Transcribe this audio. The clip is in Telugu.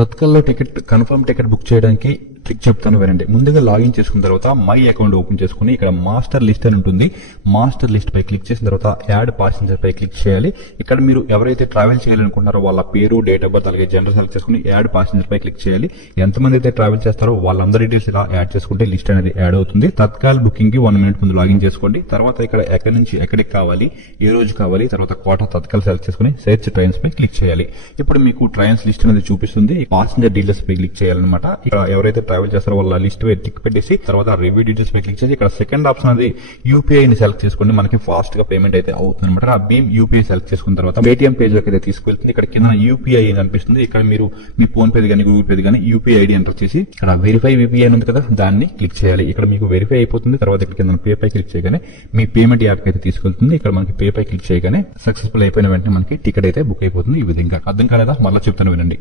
తత్కల్లో టికెట్ కన్ఫర్మ్ టికెట్ బుక్ చేయడానికి ట్రిక్ చెప్తాను వినండి. ముందుగా లాగిన్ చేసుకున్న తర్వాత మై అకౌంట్ ఓపెన్ చేసుకుని ఇక్కడ మాస్టర్ లిస్ట్ అని ఉంటుంది. మాస్టర్ లిస్ట్ పై క్లిక్ చేసిన తర్వాత యాడ్ పాసెంజర్ పై క్లిక్ చేయాలి. ఇక్కడ మీరు ఎవరైతే ట్రావెల్ చేయాలనుకుంటున్నారో వాళ్ళ పేరు డేట్ ఆఫ్ బర్త్ అలాగే జనరల్ సెలెక్ట్ చేసుకుని యాడ్ ప్యాసింజర్ పై క్లిక్ చేయాలి. ఎంతమంది అయితే ట్రావెల్ చేస్తారో వాళ్ళందరి డీటెయిల్స్ ఇలా యాడ్ చేసుకుంటే లిస్ట్ అనేది యాడ్ అవుతుంది. తత్కాల్ బుకింగ్కి వన్ మినిట్ ముందు లాగిన్ చేసుకోండి. తర్వాత ఇక్కడ ఎక్కడి నుంచి ఎక్కడికి కావాలి ఏ రోజు కావాలి తర్వాత కోట తత్కాల్ సెలెక్ట్ చేసుకుని సెర్చ్ ట్రైన్స్ పై క్లిక్ చేయాలి. ఇప్పుడు మీకు ట్రైన్స్ లిస్ట్ అనేది చూపిస్తుంది. పాసింజర్ డీటెయిల్స్ పై క్లిక్ చేయాలన్నమాట. ఇక్కడ ఎవరైతే ట్రావెల్ చేస్తారో వాళ్ళ లిస్ట్ టిక్ పెట్టేసి తర్వాత రివ్యూ డీటెయిల్స్ పై క్లిక్ చేసి ఇక్కడ సెకండ్ ఆప్షన్ అది యూపీఐ ని సెలెక్ట్ చేసుకుని మనకి ఫాస్ట్గా పేమెంట్ అయితే అవుతుంది అనమాట ఆ భీమ్ యూపీఐ సెలెక్ట్ చేసుకున్న తర్వాత పేటిఎం పేజ్లోకి అయితే తీసుకెళ్తుంది ఇక్కడ కింద యూపీఐ కనిపిస్తుంది. ఇక్కడ మీరు మీ ఫోన్ పే కానీ గూగుల్ పే కానీ యూపీఐ ఐడి ఎంటర్ చేసి ఇక్కడ వెరిఫై యూపీఐ ఉంది కదా దాన్ని క్లిక్ చేయాలి. ఇక్కడ మీకు వెరిఫై అయిపోతుంది. తర్వాత ఇక్కడ కింద పే పై క్లిక్ చేయగానే మీ పేమెంట్ యాప్ అయితే తీసుకెళ్తుంది ఇక్కడ మనకి పే పై క్లిక్ చేయగానే సక్సెస్ఫుల్ అయిపోయిన వెంటనే మనకి టికెట్ అయితే బుక్ అయిపోతుంది. ఈ విధంగా. అర్థం కాలేదా? మళ్ళీ చెప్తాను వినండి.